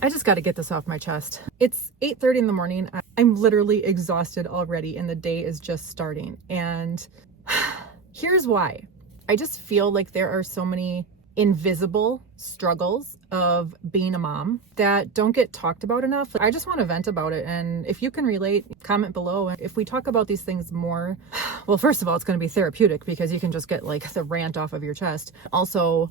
I just got to get this off my chest. It's 8:30 in the morning. I'm literally exhausted already and the day is just starting. And here's why. I just feel like there are so many invisible struggles of being a mom that don't get talked about enough. I just want to vent about it. And if you can relate, comment below. And if we talk about these things more, well, first of all, it's going to be therapeutic because you can just get like the rant off of your chest. Also,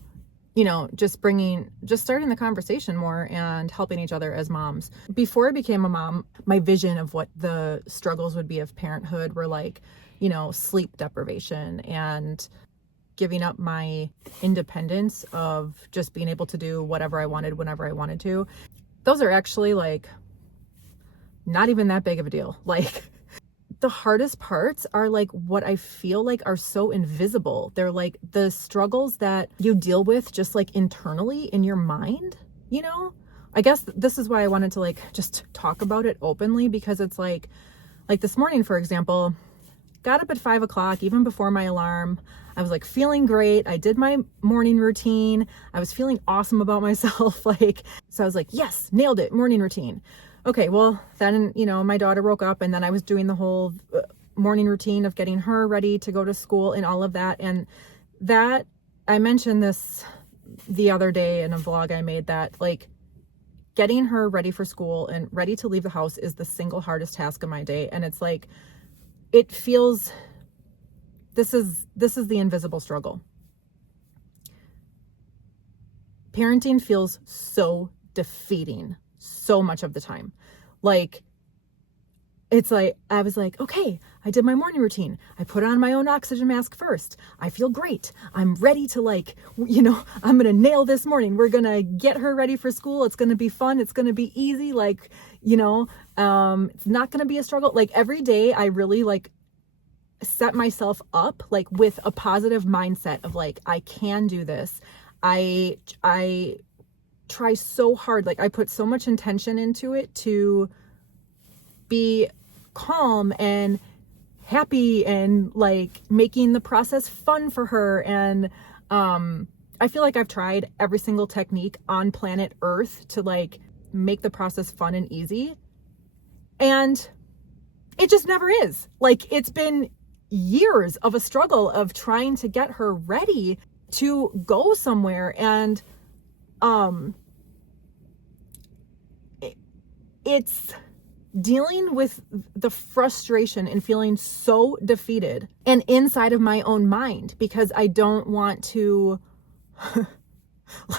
you know, just starting the conversation more and helping each other as moms. Before I became a mom, my vision of what the struggles would be of parenthood were like, you know, sleep deprivation and giving up my independence of just being able to do whatever I wanted whenever I wanted to. Those are actually like not even that big of a deal. Like the hardest parts are like what I feel like are so invisible. They're like the struggles that you deal with just like internally in your mind, you know? I guess this is why I wanted to like just talk about it openly, because it's like this morning, for example, got up at 5 o'clock, even before my alarm. I was like feeling great. I did my morning routine. I was feeling awesome about myself. So I was like, yes, nailed it. Morning routine. Okay. Well, then, you know, my daughter woke up and then I was doing the whole morning routine of getting her ready to go to school and all of that. And that, I mentioned this the other day in a vlog I made, that like getting her ready for school and ready to leave the house is the single hardest task of my day. And it's like, it feels, this is the invisible struggle. Parenting feels so defeating so much of the time. Like, it's like, I was like, okay, I did my morning routine. I put on my own oxygen mask first. I feel great. I'm ready to like, you know, I'm going to nail this morning. We're going to get her ready for school. It's going to be fun. It's going to be easy. Like, you know, it's not going to be a struggle. Like every day I really like set myself up like with a positive mindset of like, I can do this. I try so hard. Like I put so much intention into it to be calm and happy and like making the process fun for her. And I feel like I've tried every single technique on planet Earth to like make the process fun and easy. And it just never is. Like it's been years of a struggle of trying to get her ready to go somewhere. And it's dealing with the frustration and feeling so defeated and inside of my own mind, because I don't want to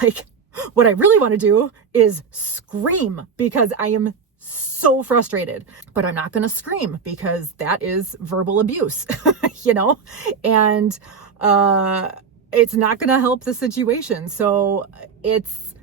like, what I really want to do is scream because I am so frustrated, but I'm not going to scream because that is verbal abuse, you know, and it's not going to help the situation. So it's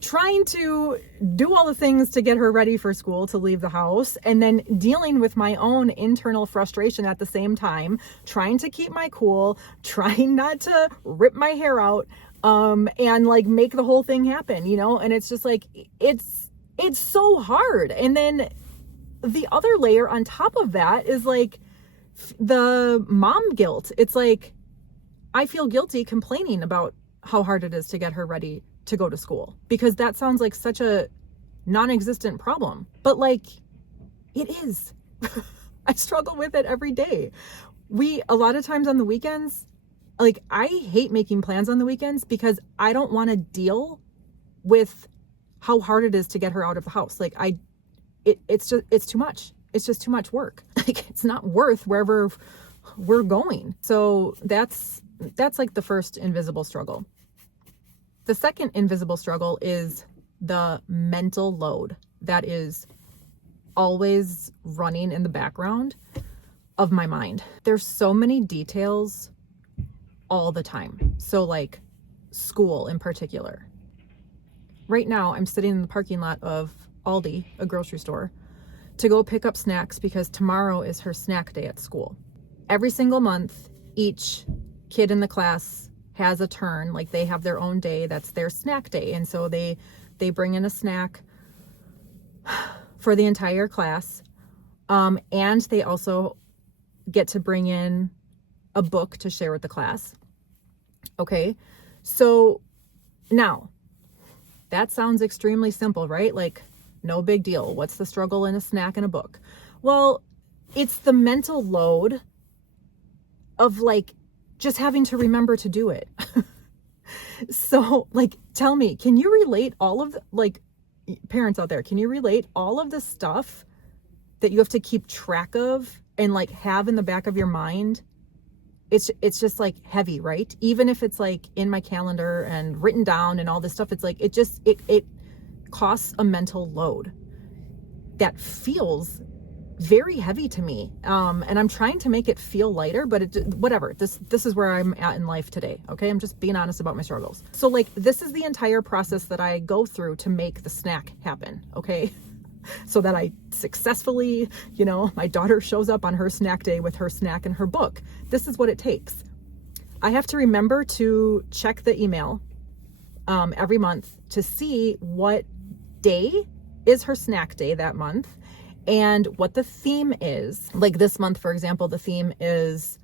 trying to do all the things to get her ready for school, to leave the house, and then dealing with my own internal frustration at the same time, trying to keep my cool, trying not to rip my hair out, and like make the whole thing happen, you know? And it's just like, it's so hard. And then the other layer on top of that is like the mom guilt. It's like, I feel guilty complaining about how hard it is to get her ready to go to school, because that sounds like such a non-existent problem, but like it is. I struggle with it every day. A lot of times on the weekends, like I hate making plans on the weekends because I don't want to deal with how hard it is to get her out of the house. Like it's too much. It's just too much work. Like it's not worth wherever we're going. So that's like the first invisible struggle. The second invisible struggle is the mental load that is always running in the background of my mind. There's so many details all the time. So like school in particular. Right now, I'm sitting in the parking lot of Aldi, a grocery store, to go pick up snacks because tomorrow is her snack day at school. Every single month, each kid in the class has a turn, like they have their own day, that's their snack day. And so they bring in a snack for the entire class. And they also get to bring in a book to share with the class. Okay. So Now, that sounds extremely simple, right? Like, no big deal. What's the struggle in a snack and a book? Well, it's the mental load of like just having to remember to do it. So like, tell me, can you relate all of the, like, parents out there, can you relate all of the stuff that you have to keep track of and like have in the back of your mind? It's just like heavy, right? Even if it's like in my calendar and written down and all this stuff, it's like, it costs a mental load that feels very heavy to me. And I'm trying to make it feel lighter, but whatever. This is where I'm at in life today. Okay. I'm just being honest about my struggles. So like, this is the entire process that I go through to make the snack happen. Okay. So that I successfully, my daughter shows up on her snack day with her snack and her book. This is what it takes. I have to remember to check the email every month to see what day is her snack day that month and what the theme is. Like this month, for example, the theme is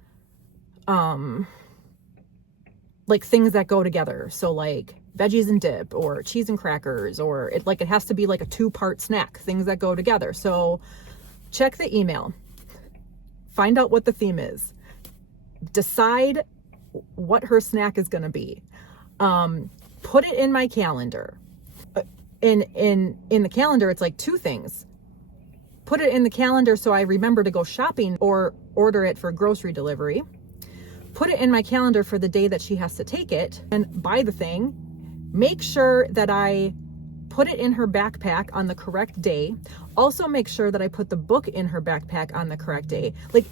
like things that go together. So like veggies and dip or cheese and crackers, or it has to be like a 2-part snack, things that go together. So check the email, find out what the theme is, decide what her snack is going to be, put it in my calendar. In the calendar, it's like 2 things. Put it in the calendar so I remember to go shopping or order it for grocery delivery. Put it in my calendar for the day that she has to take it and buy the thing. Make sure that I put it in her backpack on the correct day. Also make sure that I put the book in her backpack on the correct day. Like,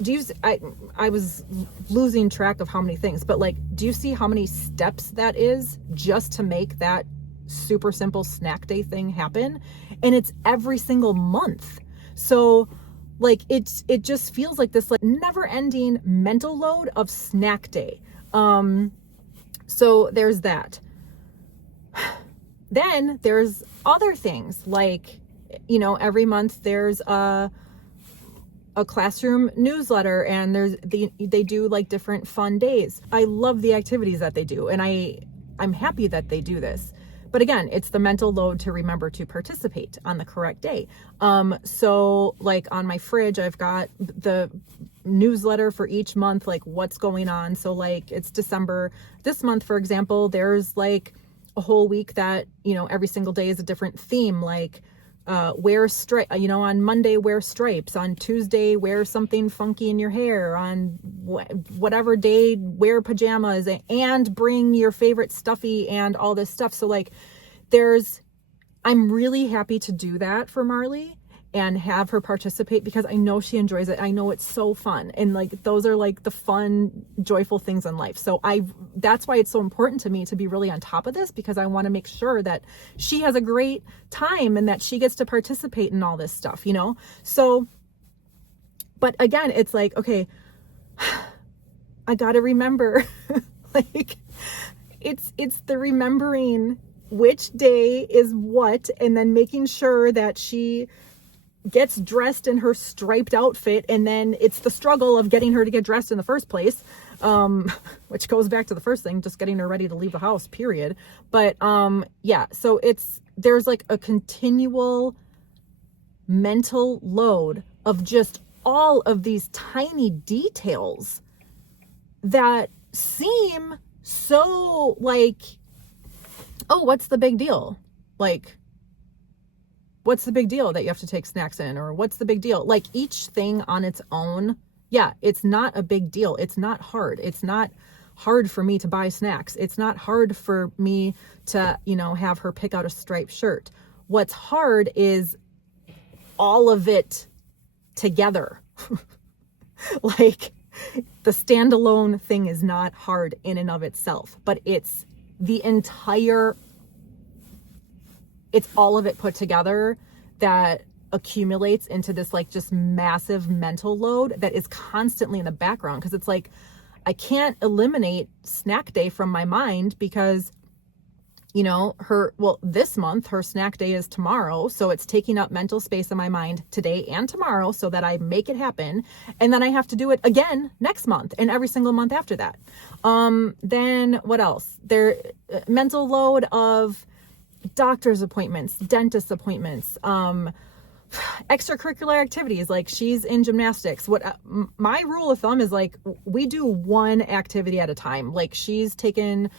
I was losing track of how many things, but like, do you see how many steps that is just to make that super simple snack day thing happen? And it's every single month. So like, it just feels like this like never ending mental load of snack day. So there's that. Then there's other things like, every month there's a classroom newsletter and they do like different fun days. I love the activities that they do. And I'm happy that they do this. But again, it's the mental load to remember to participate on the correct day. So like on my fridge, I've got the newsletter for each month, like what's going on. So like it's December. This month, for example, there's like a whole week that, every single day is a different theme. Like wear stripe, on Monday, wear stripes. On Tuesday, wear something funky in your hair. On whatever day, wear pajamas and bring your favorite stuffy and all this stuff. So like I'm really happy to do that for Marley and have her participate because I know she enjoys it. I know it's so fun. And like, those are like the fun, joyful things in life. So that's why it's so important to me to be really on top of this, because I want to make sure that she has a great time and that she gets to participate in all this stuff, So, but again, it's like, okay, I got to remember, like it's the remembering which day is what, and then making sure that she gets dressed in her striped outfit, and then it's the struggle of getting her to get dressed in the first place, which goes back to the first thing, just getting her ready to leave the house, period. But yeah, so there's like a continual mental load of just all of these tiny details that seem so like, oh, what's the big deal? Like, what's the big deal that you have to take snacks in? Or what's the big deal? Like each thing on its own. Yeah, it's not a big deal. It's not hard. It's not hard for me to buy snacks. It's not hard for me to, have her pick out a striped shirt. What's hard is all of it together. Like the standalone thing is not hard in and of itself, but it's all of it put together that accumulates into this like just massive mental load that is constantly in the background. Because it's like, I can't eliminate snack day from my mind because this month, her snack day is tomorrow. So it's taking up mental space in my mind today and tomorrow so that I make it happen. And then I have to do it again next month and every single month after that. Then what else? Mental load of doctor's appointments, dentist appointments, extracurricular activities. Like she's in gymnastics. My rule of thumb is like, we do one activity at a time. Like she's taken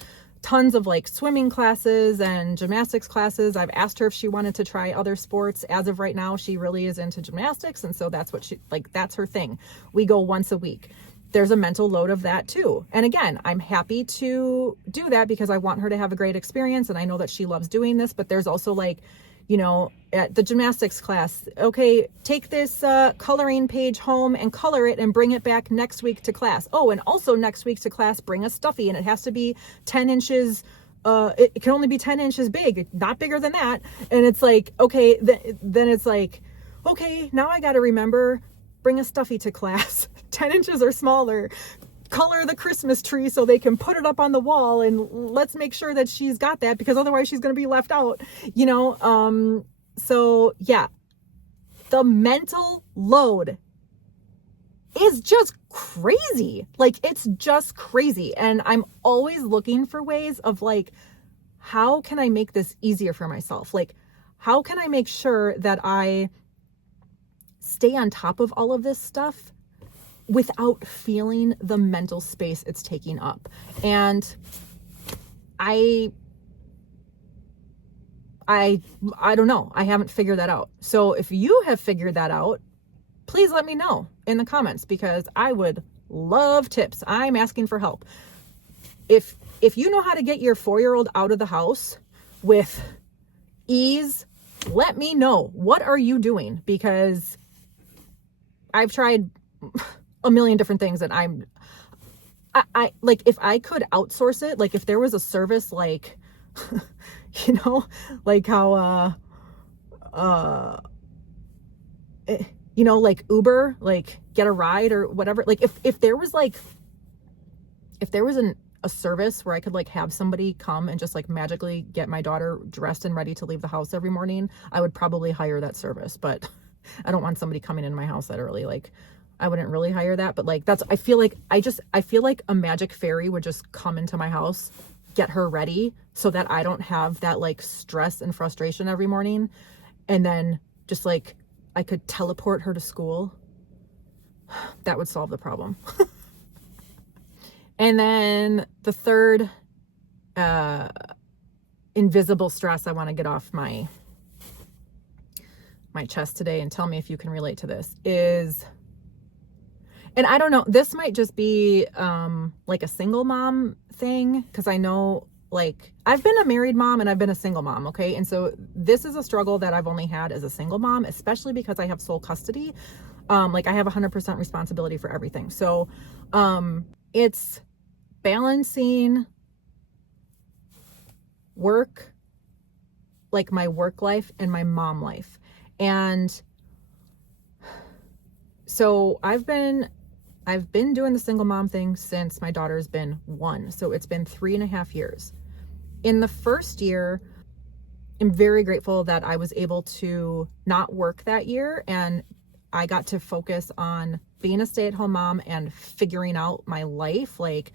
tons of like swimming classes and gymnastics classes. I've asked her if she wanted to try other sports. As of right now, she really is into gymnastics. And so that's what that's her thing. We go once a week. There's a mental load of that too. And again, I'm happy to do that because I want her to have a great experience. And I know that she loves doing this, but there's also like, at the gymnastics class, okay, take this coloring page home and color it and bring it back next week to class. Oh, and also next week to class, bring a stuffy, and it has to be 10 inches. It can only be 10 inches big, not bigger than that. And it's like, okay, then it's like, okay, now I got to remember, bring a stuffy to class, 10 inches or smaller. Color the Christmas tree so they can put it up on the wall, and let's make sure that she's got that because otherwise she's going to be left out, so yeah, the mental load is just crazy. Like it's just crazy. And I'm always looking for ways of like, how can I make this easier for myself? Like, how can I make sure that I stay on top of all of this stuff without feeling the mental space it's taking up? And I don't know. I haven't figured that out. So if you have figured that out, please let me know in the comments because I would love tips. I'm asking for help. If you know how to get your 4-year-old out of the house with ease, let me know. What are you doing? Because I've tried a million different things and I like, if I could outsource it, like if there was a service like, like how, like Uber, like get a ride or whatever. Like if there was a service where I could like have somebody come and just like magically get my daughter dressed and ready to leave the house every morning, I would probably hire that service. But I don't want somebody coming in my house that early. Like I wouldn't really hire that, but like I feel like a magic fairy would just come into my house, get her ready so that I don't have that like stress and frustration every morning. And then just like I could teleport her to school. That would solve the problem. And then the third invisible stress I want to get off my chest today, and tell me if you can relate to this, is, and I don't know, this might just be like a single mom thing, because I know like I've been a married mom and I've been a single mom, okay? And so this is a struggle that I've only had as a single mom, especially because I have sole custody. Like I have 100% responsibility for everything. So it's balancing work, like my work life and my mom life. And so I've been doing the single mom thing since my daughter's been 1. So it's been 3.5 years. In the first year, I'm very grateful that I was able to not work that year, and I got to focus on being a stay-at-home mom and figuring out my life, like,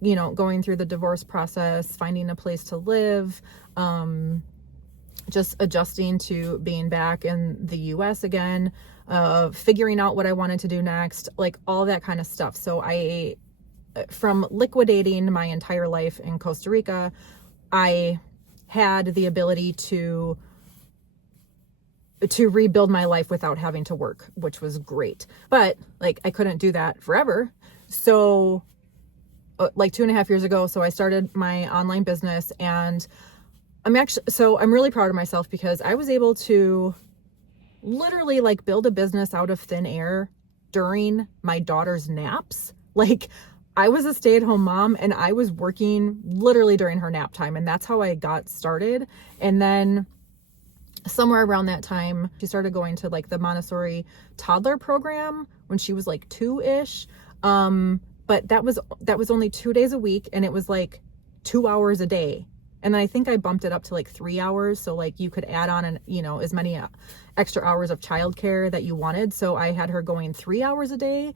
going through the divorce process, finding a place to live, just adjusting to being back in the US again, figuring out what I wanted to do next, like all that kind of stuff. So from liquidating my entire life in Costa Rica, I had the ability to rebuild my life without having to work, which was great. But like, I couldn't do that forever. So like 2.5 years ago, so I started my online business, and I'm really proud of myself because I was able to literally like build a business out of thin air during my daughter's naps. Like I was a stay-at-home mom and I was working literally during her nap time, and that's how I got started. And then somewhere around that time, she started going to like the Montessori toddler program when she was like 2-ish. But that was only 2 days a week, and it was like 2 hours a day And then I think I bumped it up to like 3 hours. So like you could add on as many extra hours of childcare that you wanted. So I had her going 3 hours a day.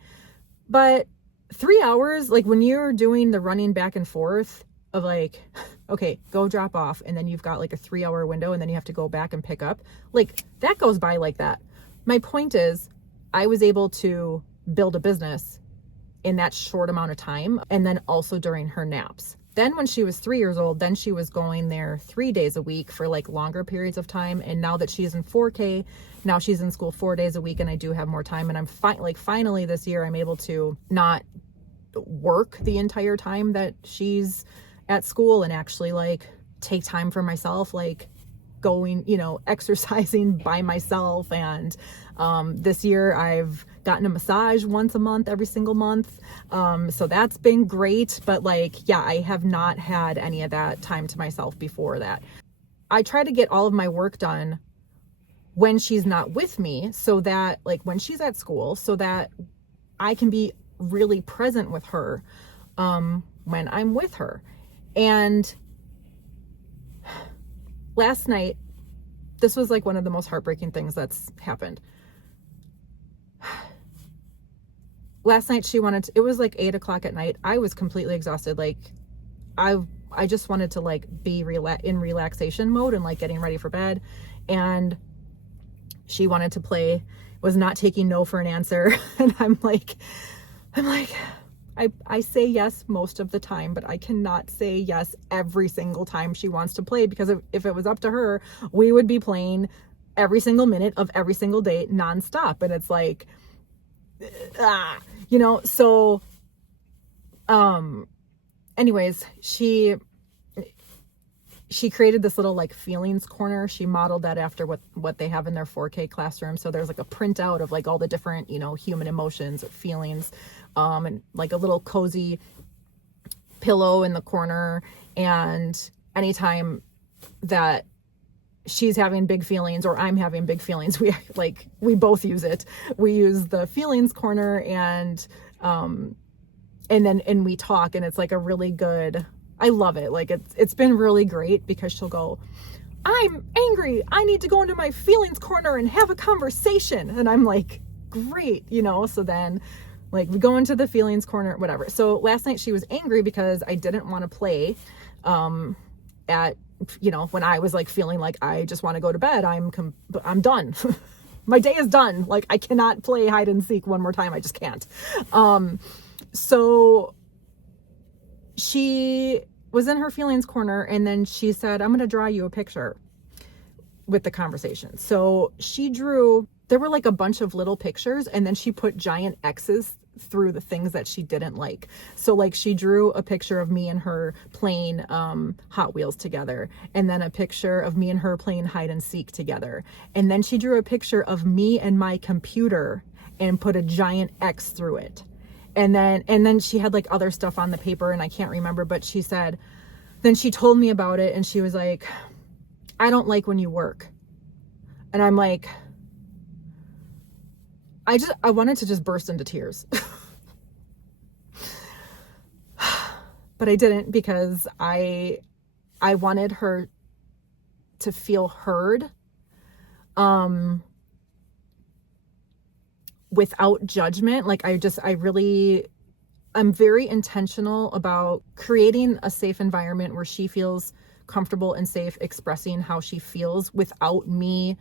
But 3 hours, like when you're doing the running back and forth of like, okay, go drop off. And then you've got like a 3 hour window and then you have to go back and pick up. Like that goes by like that. My point is I was able to build a business in that short amount of time. And then also during her naps. Then when she was 3 years old, then she was going there 3 days a week for like longer periods of time. And now that she's in 4K, now she's in school 4 days a week and I do have more time. And I'm finally this year, I'm able to not work the entire time that she's at school and actually like take time for myself, like going, exercising by myself. And this year I've gotten a massage once a month, every single month. So that's been great. But like, yeah, I have not had any of that time to myself before that. I try to get all of my work done when she's not with me, so that like when she's at school, so that I can be really present with her when I'm with her. And last night, this was like one of the most heartbreaking things that's happened. Last night it was like 8 o'clock at night. I was completely exhausted. Like I just wanted to like be in relaxation mode and like getting ready for bed. And she wanted to play, was not taking no for an answer. And I'm like, I say yes most of the time, but I cannot say yes every single time she wants to play, because if it was up to her, we would be playing every single minute of every single day nonstop. And it's like, so, anyways, she created this little like feelings corner. She modeled that after what they have in their 4K classroom. So there's like a printout of like all the different, human emotions or feelings, and like a little cozy pillow in the corner. And anytime that she's having big feelings or I'm having big feelings, we both use it. We use the feelings corner and we talk, and it's like a really good, I love it. Like it's been really great, because she'll go, I'm angry, I need to go into my feelings corner and have a conversation. And I'm like, great, so then like we go into the feelings corner, whatever. So last night she was angry because I didn't want to play when I was like feeling like I just want to go to bed. I'm done. My day is done. Like I cannot play hide and seek one more time. I just can't. So she was in her feelings corner, and then she said, I'm going to draw you a picture with the conversation. So she drew, there were like a bunch of little pictures, and then she put giant X's through the things that she didn't like. So like she drew a picture of me and her playing Hot Wheels together, and then a picture of me and her playing hide and seek together. And then she drew a picture of me and my computer and put a giant X through it. And then she had like other stuff on the paper, and I can't remember, but she said, then she told me about it, and she was like, I don't like when you work. And I'm like, I wanted to just burst into tears. But I didn't, because I wanted her to feel heard, without judgment. Like I'm very intentional about creating a safe environment where she feels comfortable and safe expressing how she feels without me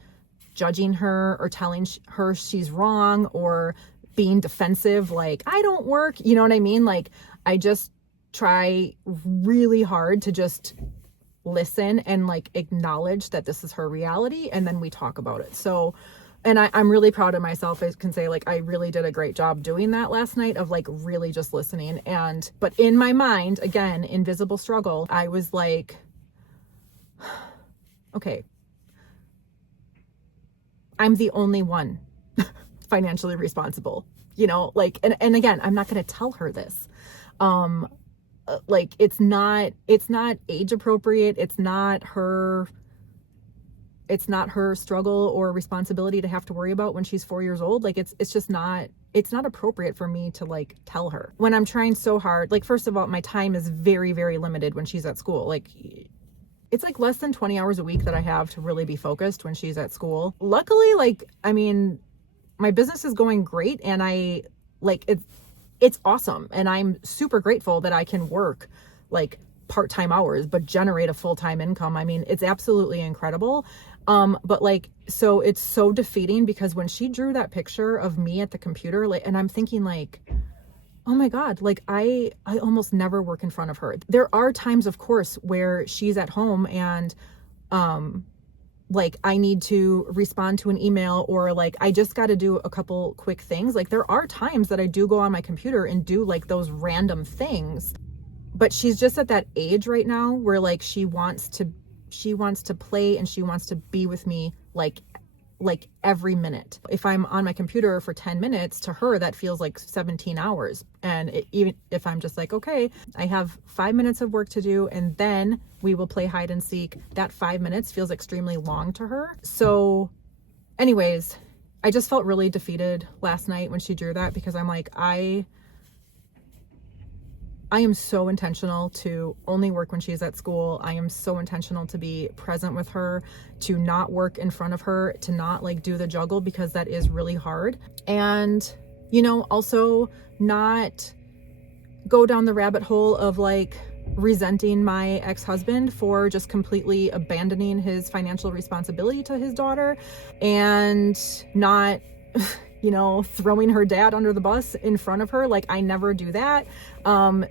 judging her or telling her she's wrong or being defensive. Like, I don't work, you know what I mean? Like, I just try really hard to just listen and like acknowledge that this is her reality, and then we talk about it. So, and I'm really proud of myself. I can say like I really did a great job doing that last night, of like really just listening. But in my mind, again, invisible struggle, I was like, okay, I'm the only one financially responsible, like, and again, I'm not going to tell her this. Like it's not age appropriate. It's not her struggle or responsibility to have to worry about when she's 4 years old. Like it's not appropriate for me to like tell her when I'm trying so hard. Like, first of all, my time is very, very limited when she's at school. Like it's like less than 20 hours a week that I have to really be focused when she's at school. Luckily, like, I mean, my business is going great, and it's awesome. And I'm super grateful that I can work like part-time hours, but generate a full-time income. I mean, it's absolutely incredible. But like, so it's so defeating because when she drew that picture of me at the computer, like, and I'm thinking like, oh my God, like I almost never work in front of her. There are times, of course, where she's at home and, like I need to respond to an email, or like I just got to do a couple quick things. Like there are times that I do go on my computer and do like those random things, but she's just at that age right now where like she wants to play and she wants to be with me like every minute. If I'm on my computer for 10 minutes, to her that feels like 17 hours. And even if I'm just like, okay, I have 5 minutes of work to do and then we will play hide and seek, that 5 minutes feels extremely long to her. So anyways, I just felt really defeated last night when she drew that, because I'm like, I am so intentional to only work when she's at school. I am so intentional to be present with her, to not work in front of her, to not like do the juggle, because that is really hard. And, you know, also not go down the rabbit hole of like resenting my ex-husband for just completely abandoning his financial responsibility to his daughter, and not you know, throwing her dad under the bus in front of her. Like I never do that.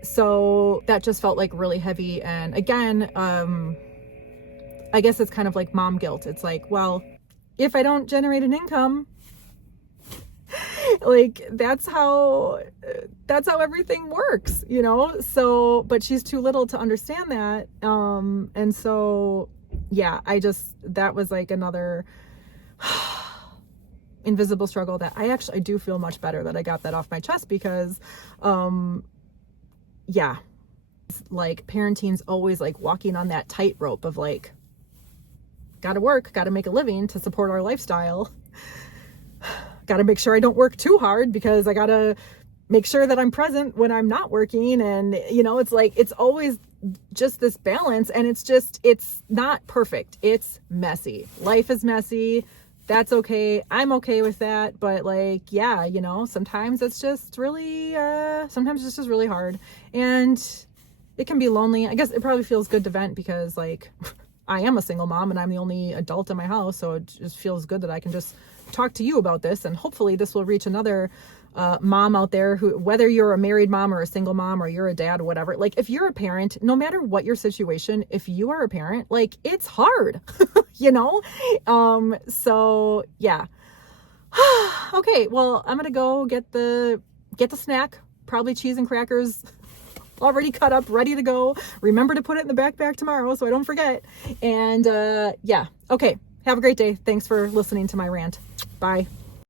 So that just felt like really heavy. And again, I guess it's kind of like mom guilt. It's like, well, if I don't generate an income, like that's how everything works, you know? So, but she's too little to understand that. And so, yeah, that was like another invisible struggle that I do feel much better that I got that off my chest, because yeah, it's like parenting's always like walking on that tightrope of like, gotta work, gotta make a living to support our lifestyle, gotta make sure I don't work too hard because I gotta make sure that I'm present when I'm not working. And you know, it's like, it's always just this balance, and it's not perfect, it's messy. Life is messy. That's okay. I'm okay with that. But like, yeah, you know, sometimes it's just really hard, and it can be lonely. I guess it probably feels good to vent because like I am a single mom and I'm the only adult in my house. So it just feels good that I can just talk to you about this, and hopefully this will reach another mom out there who, whether you're a married mom or a single mom or you're a dad or whatever, like if you're a parent, no matter what your situation, if you are a parent, like it's hard, you know? So yeah. Okay. Well, I'm going to go get the snack, probably cheese and crackers already cut up, ready to go. Remember to put it in the backpack tomorrow so I don't forget. And yeah. Okay. Have a great day. Thanks for listening to my rant. Bye.